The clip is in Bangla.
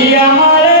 ही